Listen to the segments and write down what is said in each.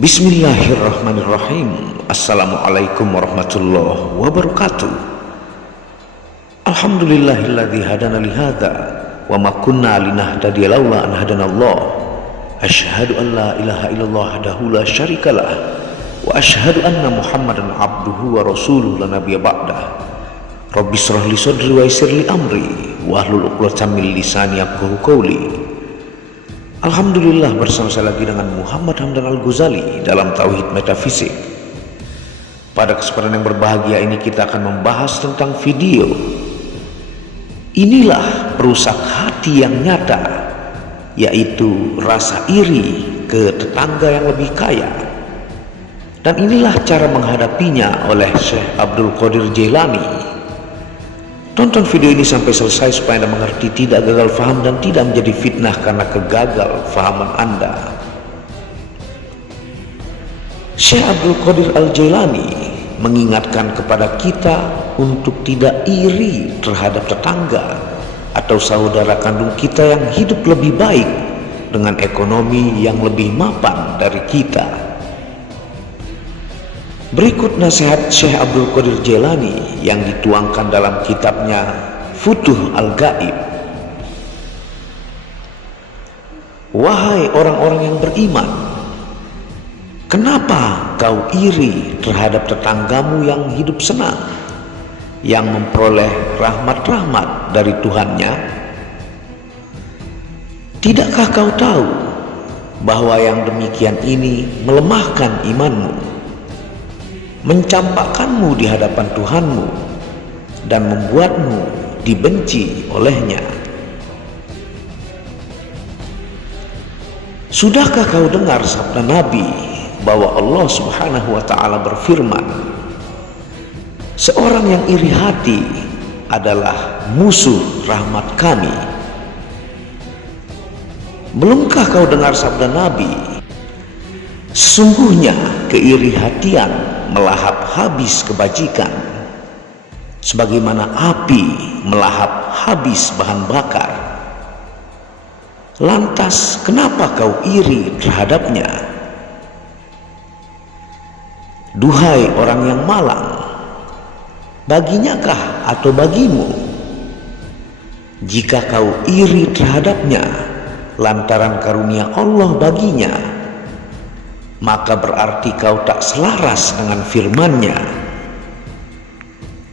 Bismillahirrahmanirrahim. Assalamualaikum warahmatullahi wabarakatuh. Alhamdulillahilladzi hadana lihada wa ma kunna linahtadiya laula an hadanallah. Asyhadu an la ilaha illallah wahdahu la syarikalah wa asyhadu anna Muhammadan abduhu wa rasuluhu la nabiyya ba'dah. Rabbi shrah li sadri wa yassir li amri wa hlul 'uqdatam min lisani yafqahu qawli. Alhamdulillah, bersama saya lagi dengan Muhammad Hamdan Al-Ghazali dalam Tauhid Metafisik. Pada kesempatan yang berbahagia ini kita akan membahas tentang video. Inilah perusak hati yang nyata, yaitu rasa iri ke tetangga yang lebih kaya. Dan inilah cara menghadapinya oleh Syekh Abdul Qadir Jailani. Tonton video ini sampai selesai supaya Anda mengerti, tidak gagal faham dan tidak menjadi fitnah karena kegagal fahaman Anda. Syekh Abdul Qadir Al-Jailani mengingatkan kepada kita untuk tidak iri terhadap tetangga atau saudara kandung kita yang hidup lebih baik dengan ekonomi yang lebih mapan dari kita. Berikut nasihat Syekh Abdul Qadir Jailani yang dituangkan dalam kitabnya Futuh Al-Gaib. Wahai orang-orang yang beriman, kenapa kau iri terhadap tetanggamu yang hidup senang, yang memperoleh rahmat-rahmat dari Tuhannya? Tidakkah kau tahu bahwa yang demikian ini melemahkan imanmu, mencampakkanmu di hadapan Tuhanmu, dan membuatmu dibenci olehnya? Sudahkah kau dengar sabda Nabi bahwa Allah Subhanahu wa ta'ala berfirman, seorang yang iri hati adalah musuh rahmat kami? Belumkah kau dengar sabda Nabi, sesungguhnya keiri hatian melahap habis kebajikan, sebagaimana api melahap habis bahan bakar. Lantas kenapa kau iri terhadapnya? Duhai orang yang malang, baginyakah atau bagimu? Jika kau iri terhadapnya lantaran karunia Allah baginya, maka berarti kau tak selaras dengan firman-Nya,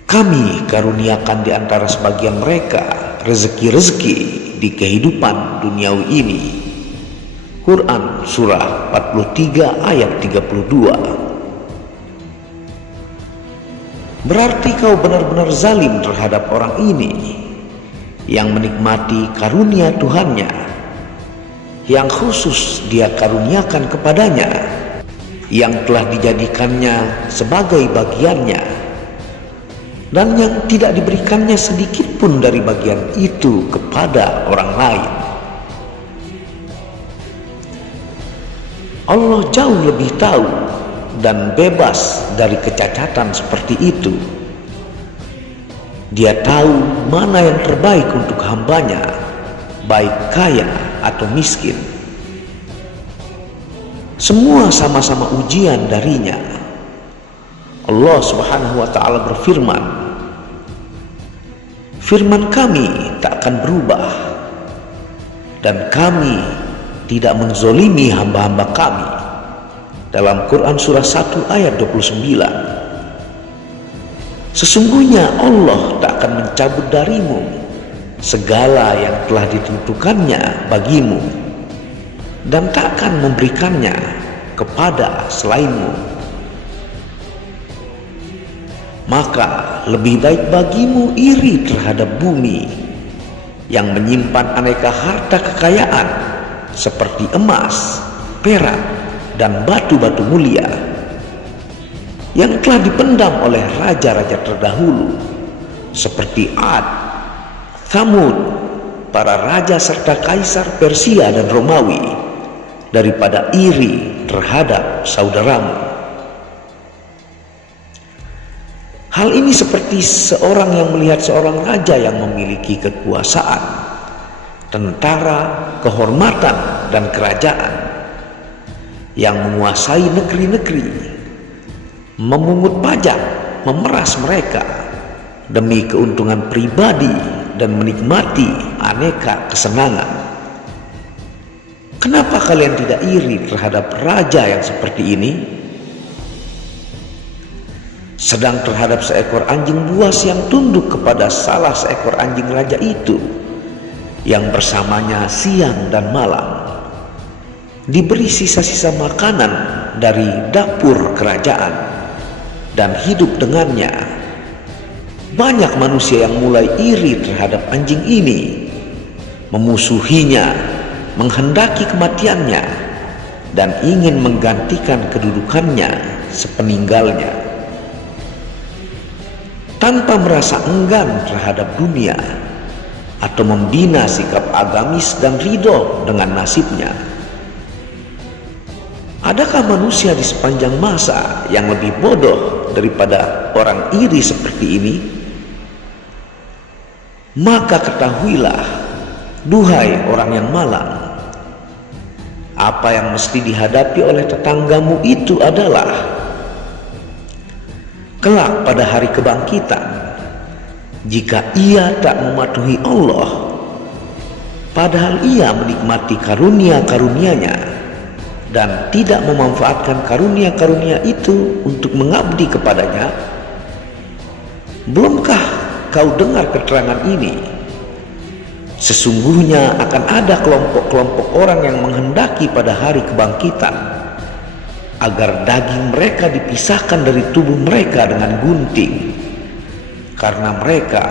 kami karuniakan di antara sebagian mereka rezeki-rezeki di kehidupan duniawi ini. Quran surah 43 ayat 32. Berarti kau benar-benar zalim terhadap orang ini yang menikmati karunia Tuhannya yang khusus Dia karuniakan kepadanya, yang telah dijadikannya sebagai bagiannya, dan yang tidak diberikannya sedikit pun dari bagian itu kepada orang lain. Allah jauh lebih tahu dan bebas dari kecacatan seperti itu. Dia tahu mana yang terbaik untuk hambanya, baik kaya atau miskin. Semua sama-sama ujian darinya. Allah Subhanahu wa ta'ala berfirman, firman kami tak akan berubah, dan kami tidak menzolimi hamba-hamba kami. Dalam Quran surah 1 ayat 29. Sesungguhnya Allah tak akan mencabut darimu segala yang telah ditentukannya bagimu, dan tak akan memberikannya kepada selainmu. Maka lebih baik bagimu iri terhadap bumi yang menyimpan aneka harta kekayaan seperti emas, perak, dan batu-batu mulia yang telah dipendam oleh raja-raja terdahulu seperti Ad, Thamud, para raja serta kaisar Persia dan Romawi, daripada iri terhadap saudaramu. Hal ini seperti seorang yang melihat seorang raja yang memiliki kekuasaan, tentara, kehormatan, dan kerajaan, yang menguasai negeri-negeri, memungut pajak, memeras mereka demi keuntungan pribadi dan menikmati aneka kesenangan. Kenapa kalian tidak iri terhadap raja yang seperti ini? Sedang terhadap seekor anjing buas yang tunduk kepada salah seekor anjing raja itu, yang bersamanya siang dan malam, diberi sisa-sisa makanan dari dapur kerajaan dan hidup dengannya. Banyak manusia yang mulai iri terhadap anjing ini, memusuhinya, menghendaki kematiannya, dan ingin menggantikan kedudukannya sepeninggalnya. Tanpa merasa enggan terhadap dunia atau membina sikap agamis dan ridho dengan nasibnya. Adakah manusia di sepanjang masa yang lebih bodoh daripada orang iri seperti ini? Maka ketahuilah, duhai orang yang malang, apa yang mesti dihadapi oleh tetanggamu itu adalah kelak pada hari kebangkitan, jika ia tak mematuhi Allah, padahal ia menikmati karunia-karunia-Nya dan tidak memanfaatkan karunia-karunia itu untuk mengabdi kepadanya. Belumkah kau dengar keterangan ini? Sesungguhnya akan ada kelompok-kelompok orang yang menghendaki pada hari kebangkitan agar daging mereka dipisahkan dari tubuh mereka dengan gunting, karena mereka,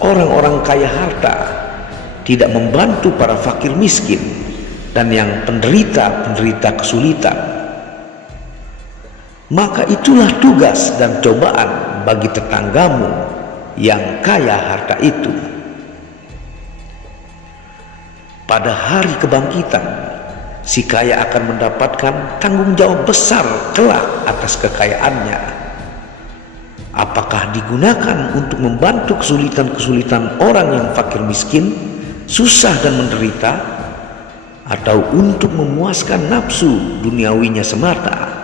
orang-orang kaya harta, tidak membantu para fakir miskin dan yang penderita kesulitan. Maka itulah tugas dan cobaan bagi tetanggamu yang kaya harta itu. Pada hari kebangkitan, si kaya akan mendapatkan tanggung jawab besar kelak atas kekayaannya. Apakah digunakan untuk membantu kesulitan-kesulitan orang yang fakir miskin, susah dan menderita, atau untuk memuaskan nafsu duniawinya semata?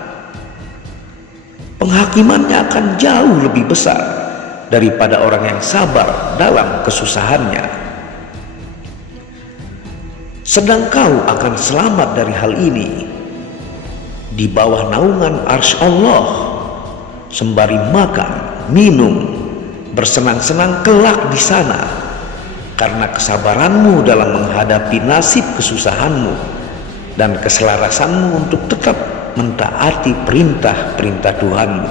Penghakimannya akan jauh lebih besar daripada orang yang sabar dalam kesusahannya. Sedang kau akan selamat dari hal ini di bawah naungan arsy Allah, sembari makan, minum, bersenang-senang kelak di sana, karena kesabaranmu dalam menghadapi nasib kesusahanmu dan keselarasanmu untuk tetap mentaati perintah-perintah Tuhanmu.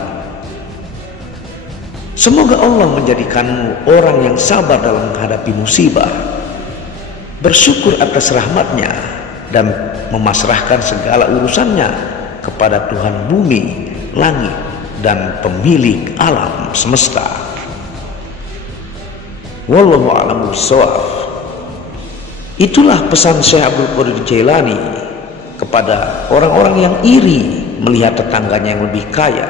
Semoga Allah menjadikanmu orang yang sabar dalam menghadapi musibah, bersyukur atas rahmatnya, dan memasrahkan segala urusannya kepada Tuhan bumi, langit, dan pemilik alam semesta. Wallahu a'lam bishawab. Itulah pesan Syekh Abdul Qadir Jailani kepada orang-orang yang iri melihat tetangganya yang lebih kaya.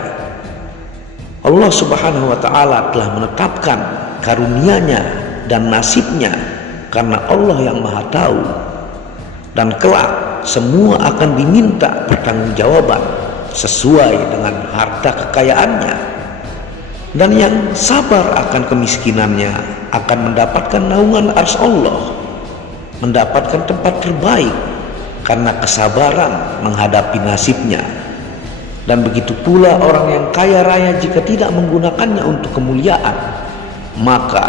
Allah Subhanahu wa ta'ala telah menetapkan karunia-Nya dan nasibnya, karena Allah yang Maha Tahu, dan kelak semua akan diminta pertanggungjawaban sesuai dengan harta kekayaannya. Dan yang sabar akan kemiskinannya akan mendapatkan naungan arsy Allah, mendapatkan tempat terbaik karena kesabaran menghadapi nasibnya. Dan begitu pula orang yang kaya raya, jika tidak menggunakannya untuk kemuliaan, maka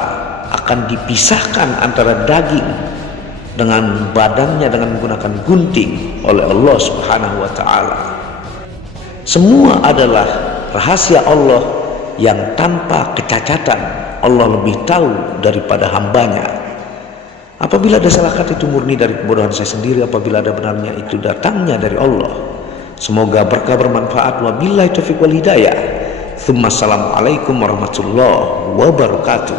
akan dipisahkan antara daging dengan badannya dengan menggunakan gunting oleh Allah Subhanahu wa ta'ala. Semua adalah rahasia Allah yang tanpa kecacatan. Allah lebih tahu daripada hambanya. Apabila ada salah kata itu murni dari kebodohan saya sendiri, apabila ada benarnya itu datangnya dari Allah. Semoga berkah bermanfaat. Wabillahi taufiq wal hidayah. Tsumma assalamualaikum warahmatullahi wabarakatuh.